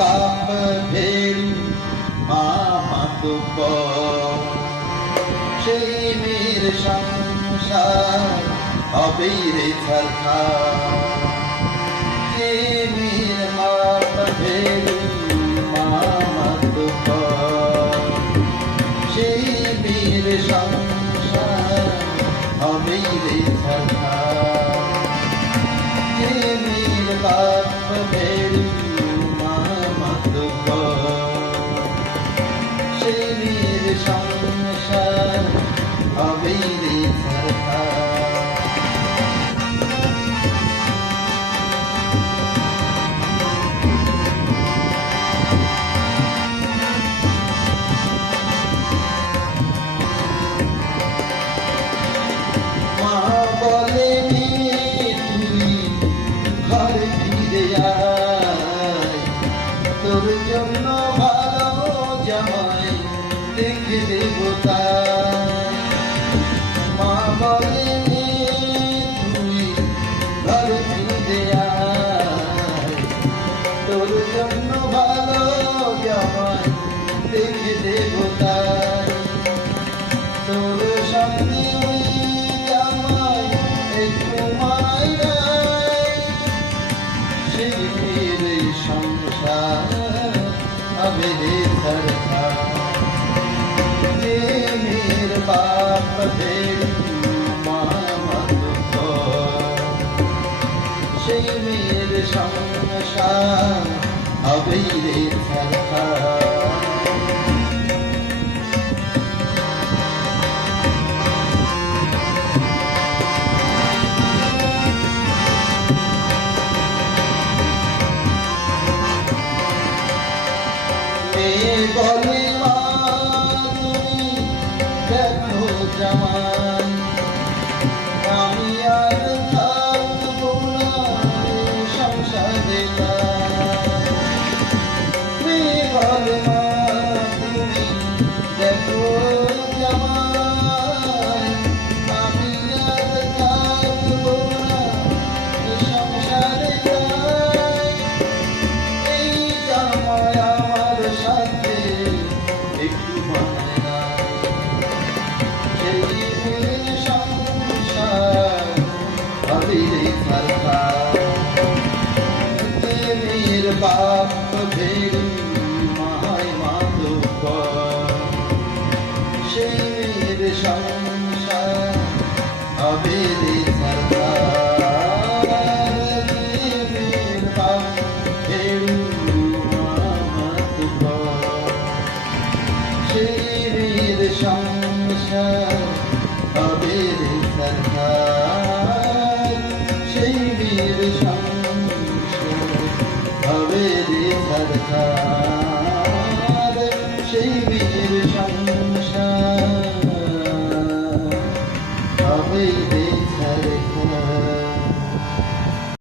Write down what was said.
বাপ ভেড়ি মামা দুপ সেই মেয়ের সংসার হবে রে ছারখার যে মেয়ের বাপ ভেড়ি মামা দুপ সেই মেয়ের সংসার হবে রে ছারখার যে মেয়ের বাপ ভেড়ি মামা দুপ সেই মেয়ের সংসার হবে রে ছারখার তোর জন্য ভালো জামাই দেখে দেব মা বলে তুই ঘর ফিরে আয় তোর জন্য ভালো জামাই দেখে দেব তোর সঙ্গে ওই জামাই একটু মানাই নাই সেই সংসার হবে রে ছারখার যে মেয়ের বাপ ভেড়ি মামা দুপ সেই মেয়ের সংসার হবে রে ছারখার বলে মা তুমি দেখো জামাই আমি আর থাকবো না সংসারে বলে মা তুমি দেখো জামাই আমি আর থাকবো না সংসারে এই জামাই আমার সাথে একটু মানে না সেই সংসার হবে রে ছারখার যে মেয়ের বাপ ভেড়ি মামা দুপ সেই মেয়ের সংসার হবে রে ছারখার যে মেয়ের বাপ ভেড়ি সেই মেয়ের সংসার হবে রে ছারখার সেই মেয়ের সংসার হবে